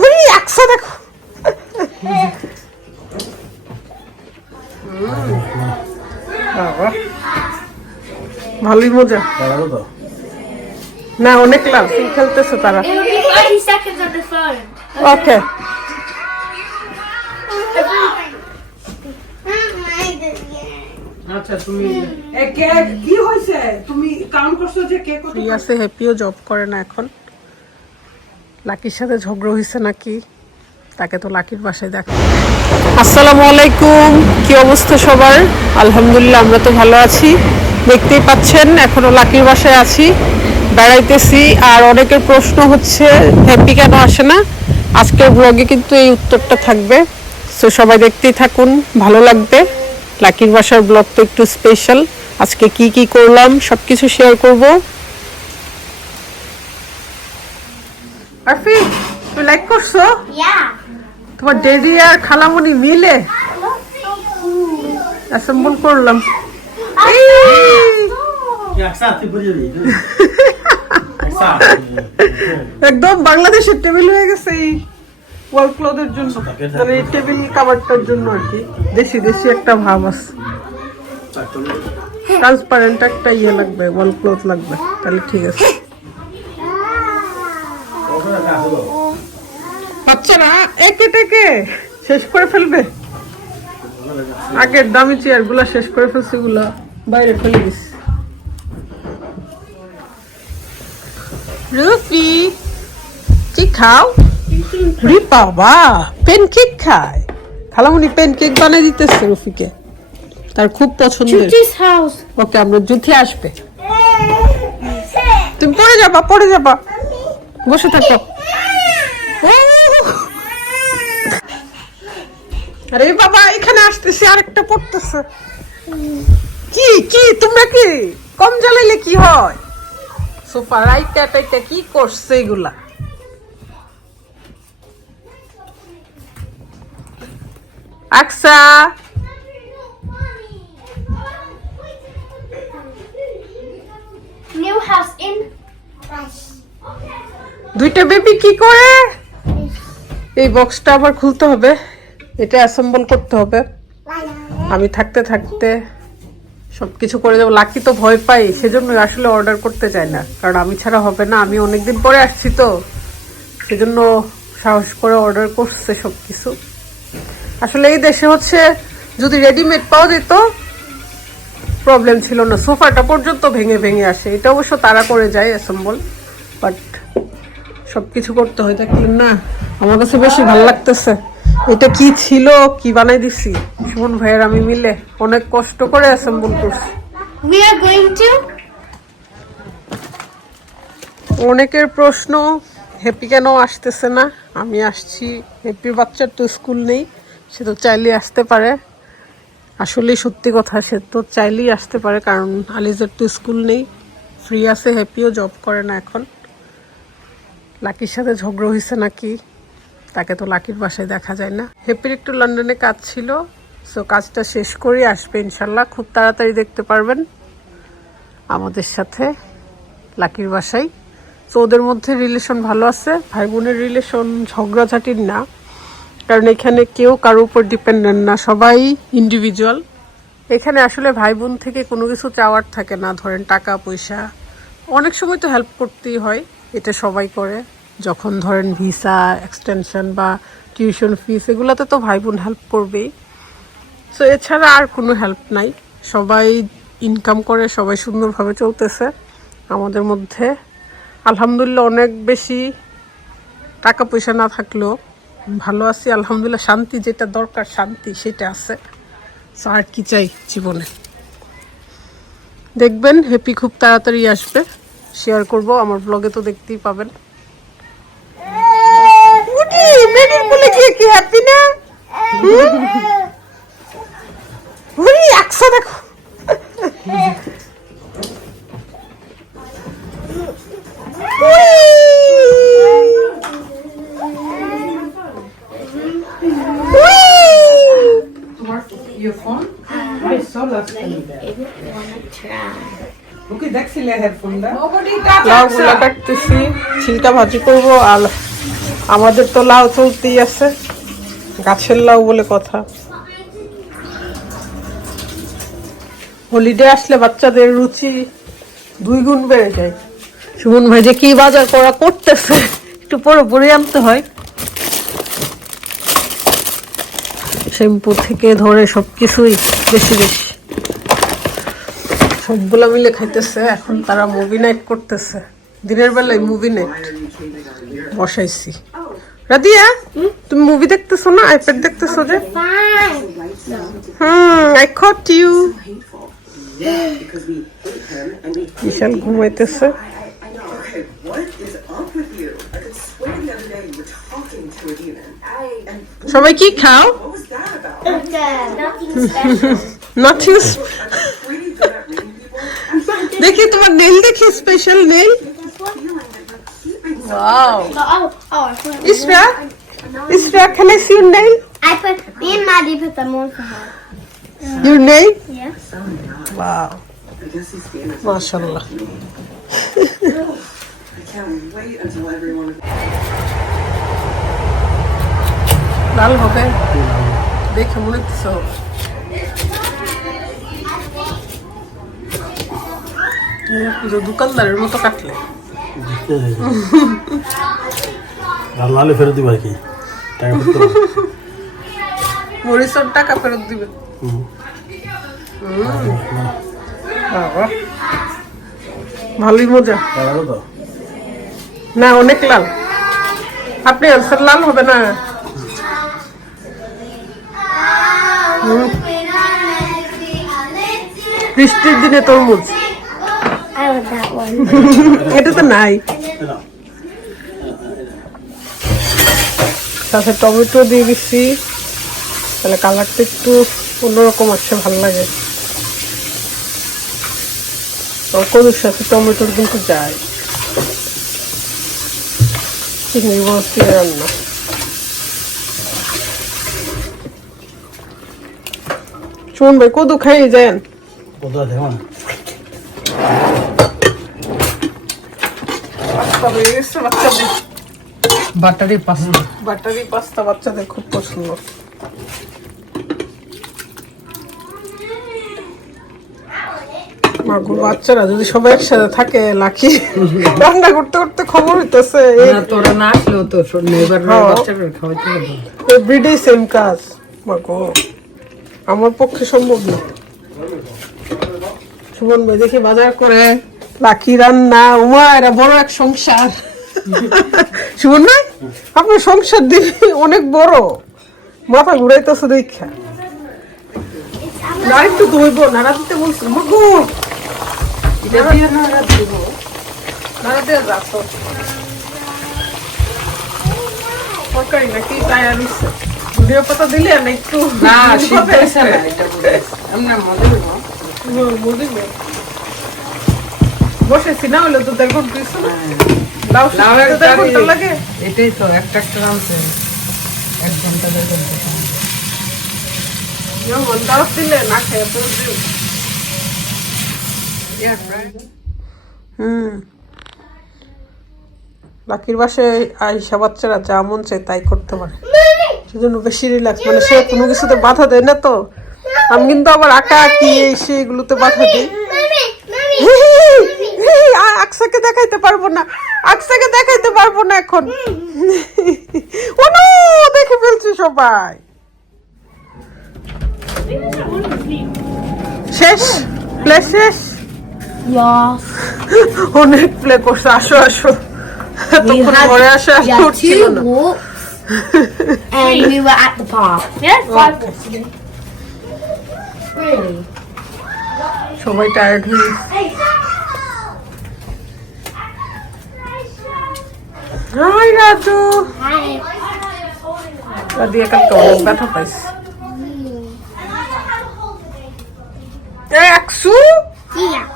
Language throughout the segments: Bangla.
উই একশো দেখো। ভালোই মজা না, অনেক লাভ খেলতেছে তারা। ওকে আচ্ছা, তুমি কি হয়েছে? তুমি কাউন্ট করছো যে কে কত আছে? হ্যাপিও জব করে না এখন। লাকির সাথে ঝগড়া হয়েছে নাকি, তাকে তো লাকির বাসায় দেখা। আসসালামু আলাইকুম, কি অবস্থা সবার? আলহামদুলিল্লাহ, আমরা তো ভালো আছি। দেখতেই পাচ্ছেন এখনো লাকির বাসায় আছি, বেড়াইতেছি। আর অনেকের প্রশ্ন হচ্ছে হ্যাপি কেন আসে না। আজকের ব্লগে কিন্তু এই উত্তরটা থাকবে, সো সবাই দেখতেই থাকুন, ভালো লাগবে। লাকির বাসার ব্লগ তো একটু স্পেশাল, আজকে কি কি করলাম সবকিছু শেয়ার করব। আরফি, তুমি লাইক করছো? তোমার ডেডি আর খালামণি মিলে অ্যাসেম্বল করলাম। একদম বাংলাদেশের টেবিল হয়ে গেছে এই ওয়াল ক্লথের জন্য, মানে এই টেবিল কাভারটার জন্য আর কি। দেশি দেশি একটা ভাব আছে। ট্রান্সপারেন্ট একটা ইয়ে লাগবে, ওয়াল ক্লথ লাগবে, তাহলে ঠিক আছে। বাচ্চারা একে টেকে শেষ করে ফেলবে। আগের দামি চেয়ার গুলা শেষ করে ফেলছে, গুলা বাইরে ফেলে দিচ্ছে। রুফি কি খাও? রি বাবা, প্যানকেক খায়। খালামুনি প্যানকেক বানাই দিতেছে রুফিকে, তার খুব পছন্দের। ওকে, আমরা জুথি আসবে। তুমি পড়ে যাবা, পড়ে যাবা, বসে থাকো। আরে বাবা, এখানে আসতেছি, আরেকটা পড়তেছে। কি কি তোমরা কি কম জ্বালাইলে কি হয়? সোফা রাইটা টাইটা কি করছে এগুলা? আকসা, New house in দুইটা বেবি কি করে? এই বক্সটা আবার খুলতে হবে, এটা অ্যাসেম্বল করতে হবে। আমি থাকতে থাকতে সবকিছু করে দেবো। লাকি তো ভয় পাই, সেজন্য আসলে অর্ডার করতে চাই না, কারণ আমি ছাড়া হবে না। আমি অনেকদিন পরে আসছি তো, সেজন্য সাহস করে অর্ডার করছে সবকিছু। আসলে এই দেশে হচ্ছে যদি রেডিমেড পাওয়া যেত প্রবলেম ছিল না। সোফাটা পর্যন্ত ভেঙে ভেঙে আসে, এটা অবশ্য তারা করে যায় অ্যাসেম্বল, বাট সবকিছু করতে হয়। দেখলেন না, আমার কাছে বেশি ভালো লাগতেছে। এটা কি ছিল, কি বানাই দিছি সুমন ভাইয়ের আমি মিলে অনেক কষ্ট করে অ্যাসেম্বল করছি। we are going to অনেকের প্রশ্ন হ্যাপি কেন আসতেছে না। আমি আসছি, হ্যাপির বাচ্চার তো স্কুল নেই, সে তো চাইলেই আসতে পারে। আসলে সত্যি কথা, সে তো চাইলেই আসতে পারে, কারণ আলিজের তো স্কুল নেই, ফ্রি আছে। হ্যাপিও জব করে না এখন। লাকির সাথে ঝগড়া হয়েছে নাকি, তাকে তো লাকির বাসায় দেখা যায় না। হ্যাপির একটু লন্ডনে কাজ ছিল, সো কাজটা শেষ করে আসবে ইনশাল্লাহ। খুব তাড়াতাড়ি দেখতে পারবেন আমাদের সাথে লাকির বাসায়। তো ওদের মধ্যে রিলেশন ভালো আছে, ভাই বোনের রিলেশন ঝগড়াঝাটির না, কারণ এখানে কেউ কারোর উপর ডিপেন্ডেন্ট না, সবাই ইন্ডিভিজুয়াল। এখানে আসলে ভাই বোন থেকে কোনো কিছু চাওয়ার থাকে না। ধরেন টাকা পয়সা, অনেক সময় তো হেল্প করতেই হয়, এটা সবাই করে। যখন ধরেন ভিসা এক্সটেনশন বা টিউশন ফিস, এগুলোতে তো ভাই বোন হেল্প করবেই। সো এছাড়া আর কোনো হেল্প নাই, সবাই ইনকাম করে, সবাই সুন্দরভাবে চলতেছে। আমাদের মধ্যে আলহামদুলিল্লাহ অনেক বেশি টাকা পয়সা না থাকলেও ভালো আছি আলহামদুলিল্লাহ। শান্তি যেটা দরকার, শান্তি সেটা আছে। সো আর কি চাই জীবনে। দেখবেন হ্যাপি খুব তাড়াতাড়ি আসবে, শেয়ার করব আমার ব্লগে, তো দেখতেই পাবেন। বলে কি হ্যাপি না? একশো দেখো। Your phone? I saw that. Okay, দেখছিলে হেডফোনটা। লাউগুলা কাটতেছি, ছিলকা ভাজি করবো। আর আমাদের তো লাউ চলতেই আছে, গাছের লাউ বলে কথা। হলিডে আসলে বাচ্চাদের রুচি 2 গুণ বেড়ে যায়। সুমন ভাই যে কি বাজার করা করতেছে, একটু পুরোপুরি আনতে হয়। শ্যাম্পু থেকে ধরে সবকিছুই বেশি বেশি, সবগুলা মিলে খাইতেছে। এখন তারা মুভি নাইট করতেছে, দিনের বেলায় মুভি নাইট বসাইছি। রাদিয়া, তুমি মুভি দেখতেছো না, আইপ্যাড দেখতেছো যে? I caught you. বিশাল ঘুমাইতেছে। সবাই কি খাও? নাথিং। দেখি তোমার নেল, দেখি special nail. Wow. Isra, can I see your nail? Me and Maddie put them on for her. Your nail? Yes. Wow. MashaAllah. I can't wait until everyone. লাল হবে দেখে মনে হচ্ছে দোকানদারের মতো কাটলে। লালে ফেরত দিবা কি? টাকা ফেরত দিবা? মরিচের টাকা ফেরত দিবে। বাবা ভালোই মজা। না অনেক লাল, আপনি আনসার লাল হবে না। বৃষ্টির দিনে তরমুজ I want that one. এটা তো নাই। সাথে টমেটো দিয়ে দিচ্ছি, তাহলে কালারটা একটু অন্যরকম আসছে, ভালো লাগে। কদুর সাথে টমেটোর কিন্তু যায়। চিংড়ি মাছ দিয়ে রান্না। সুমন ভাই কদু খাইয়ে যান। বাটারি পাস্তা, বাটারি পাস্তা বাচ্চাদের খুব পছন্দ। বাচ্চারা যদি সবাই একসাথে থাকে, লাকি রান্না করতে করতে খবর হইতেছে তোরা না আসলেও তো নেবার বাচ্চাদের খাওয়াইতে হবে। এভরিডে সেম কাজ। মাগো আমার পক্ষে সম্ভব না। সুমন ভাই দেখি বাজার করে, লাকি রান্না, উমা এরা বড় এক সংসার। সুমন ভাই আপনার সংসার দিদি অনেক বড়, মাথা ঘুরাইতেছে দেখা। না একটু ধরবো, নাড়া দিতে বলছি। মাগো নাড়া দিব, নাড়া দিয়ে যাচ্ছ তরকারি নাকি তাই আনিস। ভিডিও পাতা দিলে না একটু না শিখতেছে না, এটা আমরা মজা করব। বসেছি না হলে তো দেখো কিছু না। লাগে এটাই তো একটা রামছে 1 ঘন্টা 1.5 ঘন্টা দাওয়াত দিলে না খেয়ে তো লাকির বাসায় আইসা বাচ্চারা যা মন চায় তাই করতে পারে, সেজন্য বেশি রিল্যাক্স। মানে সে কোনো কিছুতে বাধা দেয় না তো। আমি কিন্তু আবার আঁকা আঁকি সেগুলোতে বাধা দিই। আকসাকে দেখাইতে পারবো না, আকসাকে দেখাইতে পারবো না এখন। ওনো দেখে ফেলছি সবাই। শেষ প্লে শেষ। অনেক প্লে করছে। আসো আসো, তখন ঘরে আসে আর উঠছিল না। And we were at the park. We had 5 walks today. Really? সবাই টায়ার্ড হয়ে হাই রাজু। Hi. রাদিয়া কালকে অনেক ব্যথা পাইছে। একশো Yeah.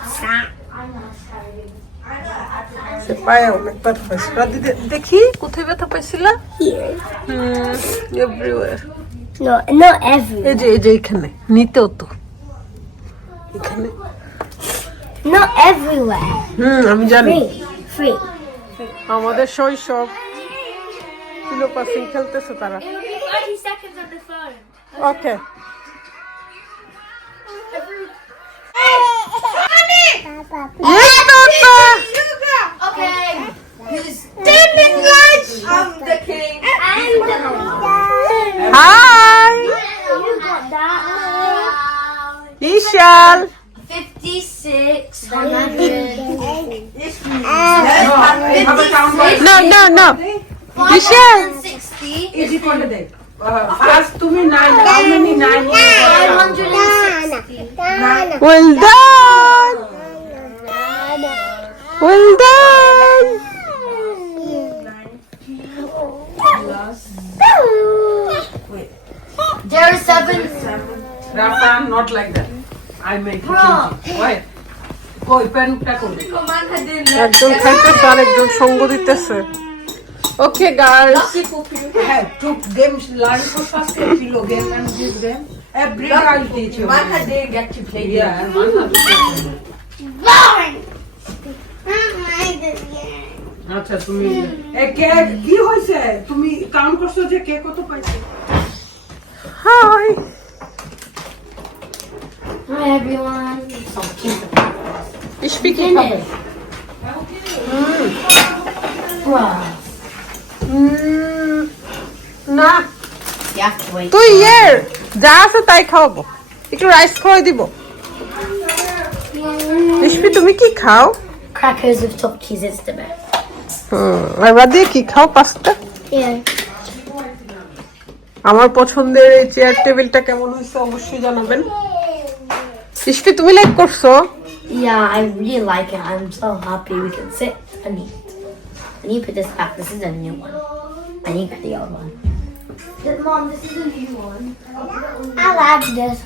সে পায়ে অনেক ব্যথা পাইছে। রাদিয়া দেখি কোথায় ব্যথা পাইছিল? Here. Everywhere. No, not everywhere. এই যে এখানে নিতেও তো এখানে। Not everywhere. আমি জানি। Free. আমাদের শৈশব ফিলো পাসিং খেলতেছে তারা। It will be 30 seconds on the phone. Okay Okay. Who's standing lunch? I'm the king. I'm the queen. Hi You got that. ইশাল 56. নো নো নো ইশাল 560. Easy করে দে ফার্স্ট তুমি 9 how many 9 560. Well done well done There are 7. Rafa not like that I make it easy wait কই পেনটা কোন একজন খাইতেছে আর একজন সঙ্গ দিতেছে ওকে girls have to them learn to first kilo game and give them every day I'll teach you Manha they get to play yeah and Manha আচ্ছা তুমি এ কে কি হইছে তুমি কাউন্ট করছো যে কে কত পাইছে হাই Hi everyone. ইশফি কি খাবে না You have to wait. তুই এর যা আছে তাই খাওয়াবো একটু রাইস খাওয়াই দিব ইশফি তুমি কি খাও Crackers with top cheese, it's the best. আর বাদ দিয়ে কি খাও পাস্তা Yeah. আমার পছন্দের এই চেয়ার টেবিলটা কেমন হয়েছে অবশ্যই জানাবেন ইশফি তুমি লাইক করছো Yeah, I really like it. I'm so happy we can sit and eat. And you put this back. This is a new one. And you get the old one. Mom, this is a new one. I like this